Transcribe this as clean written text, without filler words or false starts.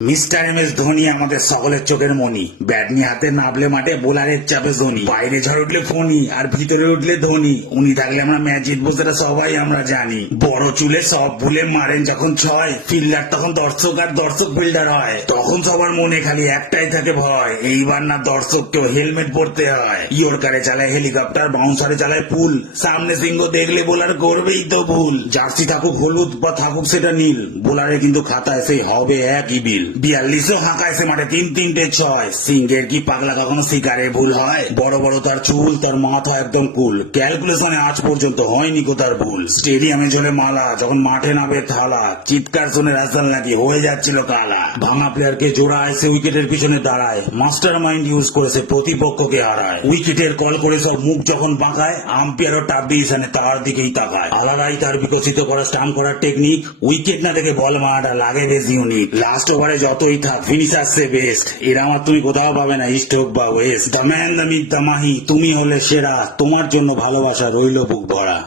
Mister M S Dhoni আমাদের সকলের চোখের মনি। ব্যাট নিয়ে হাতে নামলে মাঠে বোলারের চাপে ধোনি, বাইরে ঝড় উঠলে ফোনি আর ভিতরে উঠলে ধোনি। উনি থাকলে আমরা ম্যাচ জিতবো সেটা সবাই আমরা জানি। বড় চুলে সব ভুলে মারেন যখন ছয়, ফিল্ডার তখন দর্শক আর দর্শক ফিল্ডার হয়। তখন সবার মনে খালি একটাই থাকে ভয়, এইবার না দর্শককেও হেলমেট পরতে হয়। ইয়র্কারে চালায় হেলিকপ্টার, বাউন্সারে চালায় পুল, সামনে সিংহ দেখলে বোলার করবেই তো ভুল। জার্সি থাকুক হলুদ বা থাকুক সেটা নীল, বোলারে কিন্তু খাতায় সেই হবে একই বিল। 42ও হাঁকাইছে মাঠে 3-3টে 6। সিংহের কি পাগলা কখনো শিকারে ভুল হয়? বড় বড় তার চুল, তার মাথা একদম কুল, ক্যালকুলেশনে আজ পর্যন্ত হয়নি কো তার ভুল। স্টেডিয়ামে ঝোলে মালা, যখন মাঠে নামে থালা, চিৎকার শুনে রাস্তাল নাকি হয়ে যাচ্ছিল কালা। ভাঙা প্লেয়ারকে জোড়ায়, সে উইকেটের পিছনে দাঁড়ায়, মাস্টার মাইন্ড ইউজ করেছে প্রতিপক্ষকে হারায়। উইকেটের কল করে সব মুখ যখন বাঁকায়, আম্পায়ারও টাপ ডিভিশনে তার দিকেই তাকায়। আলাদাই তার বিকশিত করা স্টাম্প করার টেকনিক, উইকেট না দেখে বল মারাটা লাগে বেশ ইউনিক। লাস্ট ওভারে যতই থাক ফিনিশার সে বেস্ট, এর আমার তুমি কোথাও পাবে না ইস্ট হোক বা West. The man the myth the Mahi, তুমি হলে সেরা, তোমার জন্য ভালোবাসা রইল বুক ভরা।